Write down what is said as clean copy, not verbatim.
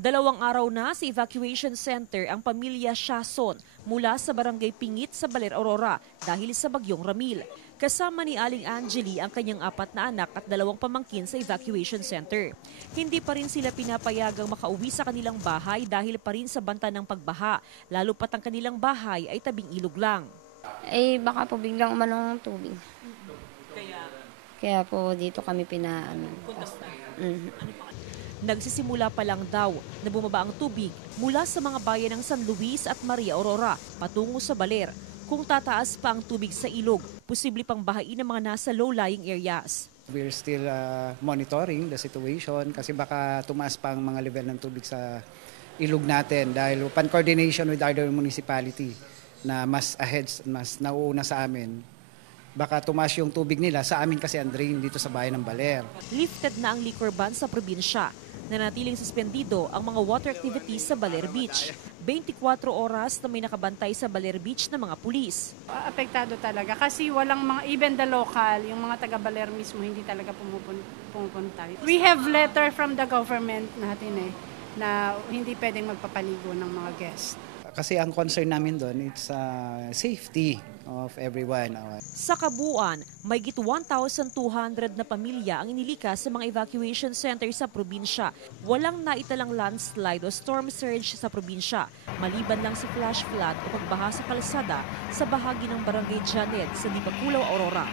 2 araw na sa evacuation center ang pamilya Siason mula sa barangay Pingit sa Baler, Aurora dahil sa bagyong Ramil. Kasama ni Aling Angeli ang kanyang 4 na anak at 2 pamangkin sa evacuation center. Hindi pa rin sila pinapayagang makauwi sa kanilang bahay dahil pa rin sa banta ng pagbaha, lalo pat ang kanilang bahay ay tabing ilog lang. Baka po biglang umanong tubig. Kaya po dito kami pinaano. Nagsisimula pa lang daw na bumaba ang tubig mula sa mga bayan ng San Luis at Maria Aurora patungo sa Baler. Kung tataas pa ang tubig sa ilog, posible pang bahain ang mga nasa low-lying areas. We're still monitoring the situation kasi baka tumaas pa ang mga level ng tubig sa ilog natin dahil upon coordination with other municipality na mas ahead, mas nauuna sa amin. Baka tumaas yung tubig nila sa amin kasi ang drain dito sa bayan ng Baler. Lifted na ang liquor ban sa probinsya. Nanatiling suspendido ang mga water activities sa Baler Beach. 24 oras na may nakabantay sa Baler Beach na mga pulis. Apektado talaga kasi walang mga, even the local, yung mga taga Baler mismo hindi talaga pumupunta. We have letter from the government natin na hindi pwedeng magpapaligo ng mga guests. Kasi ang concern namin doon, it's safety of everyone. Sa kabuuan, mahigit 1,200 na pamilya ang inilikas sa mga evacuation center sa probinsya. Walang naitalang landslide o storm surge sa probinsya, maliban lang sa flash flood o pagbaha sa kalsada sa bahagi ng Barangay Janet sa Dipakulaw, Aurora.